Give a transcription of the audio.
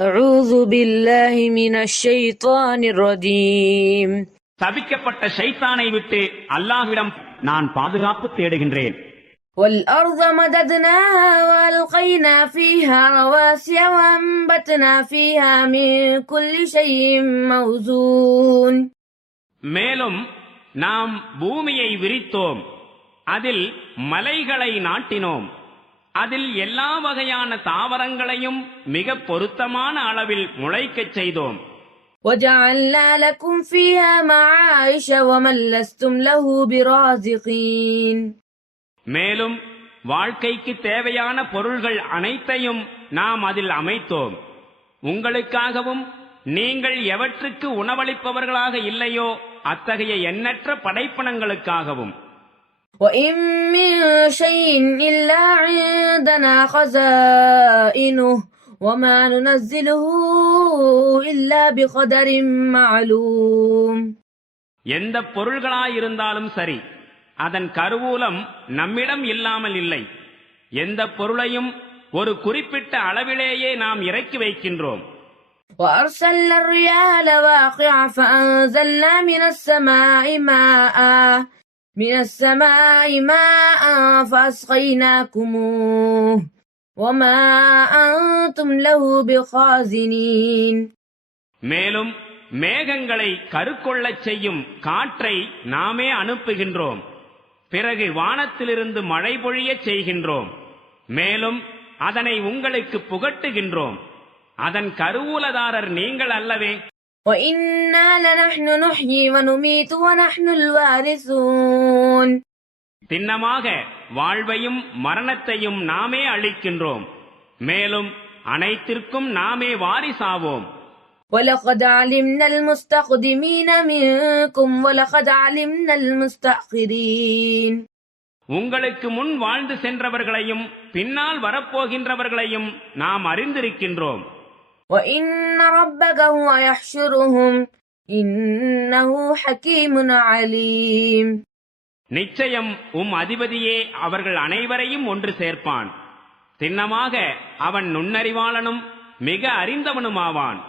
أعوذ بالله من الشيطان الرجيم சபிக்கப்பட்ட ஷைத்தானை விட்டு அல்லாஹ்விடம் நான் பாதுகாப்பு தேடுகின்றேன். والأرض مددناها وألقينا فيها رواسي وأنبتنا فيها من كل شيء موزون. மேலும் நாம் பூமியை விரித்தோம், அதில் மலைகளை நாட்டினோம், அதில் எல்லா வகையான தாவரங்களையும் மிக பொருத்தமான அளவில் முளைக்கச் செய்தோம். وجعلنا لكم فيها معايش ومن لستم له برازقين. மேலும் வாழ்க்கைக்கு தேவையான பொருள்கள் அனைத்தையும் நாம் அதில் அமைத்தோம். உங்களுக்காகவும் நீங்கள் எவற்றுக்கு உணவளிப்பவர்களாக இல்லையோ அத்தகைய எண்ணற்ற படைப்பனங்களுக்காகவும். وإن من شيء إلا عندنا خزائنه وما ننزله إلا بقدر معلوم. எந்த பொருள்களாயிருந்தாலும் சரி, அதன் கருவூலம் நம்மிடம் இல்லாமல் இல்லை. எந்த பொருளையும் ஒரு குறிப்பிட்ட அளவிலேயே நாம் இறக்கி வைக்கின்றோம். وأرسلنا الرياح لواقع فأنزلنا من السماء ماء فأسقيناكموه وما أنتم له بخازنين. மேலும் மேகங்களை கருக்கொள்ளச் செய்யும் காற்றை நாமே அனுப்புகின்றோம். பிறகு வானத்திலிருந்து மழை பொழியச் செய்கின்றோம். மேலும் அதனை உங்களுக்கு புகட்டுகின்றோம். அதன் கருவூலதாரர் நீங்கள் அல்லவே. وَإِنَّا لَنَحْنُ نُحْيِي وَنُمِيتُ وَنَحْنُ الْوَارِثُونَ. திண்ணமாக வாழ்வையும் மரணத்தையும் நாமே அளிக்கின்றோம். மேலும் அனைத்திற்கும் நாமே வாரிசாவோம். وَلَقَدْ عَلِمْنَا الْمُسْتَقْدِمِينَ مِنكُمْ وَلَقَدْ عَلِمْنَا الْمُسْتَأْخِرِينَ. உங்களுக்கு முன் வாழ்ந்து சென்றவர்களையும் பின்னால் வரப்போகின்றவர்களையும் நாம் அறிந்திருக்கின்றோம். وَإِنَّ رَبَّكَ هُوَ يَحْشُرُهُمْ إِنَّهُ حَكِيمٌ عَلِيمٌ. நிச்சயம் அதிபதியே அவர்கள் அனைவரையும் ஒன்று சேர்ப்பான். திண்ணமாக அவன் நுண்ணறிவாளனும் மிக அறிந்தவனுமாவான்.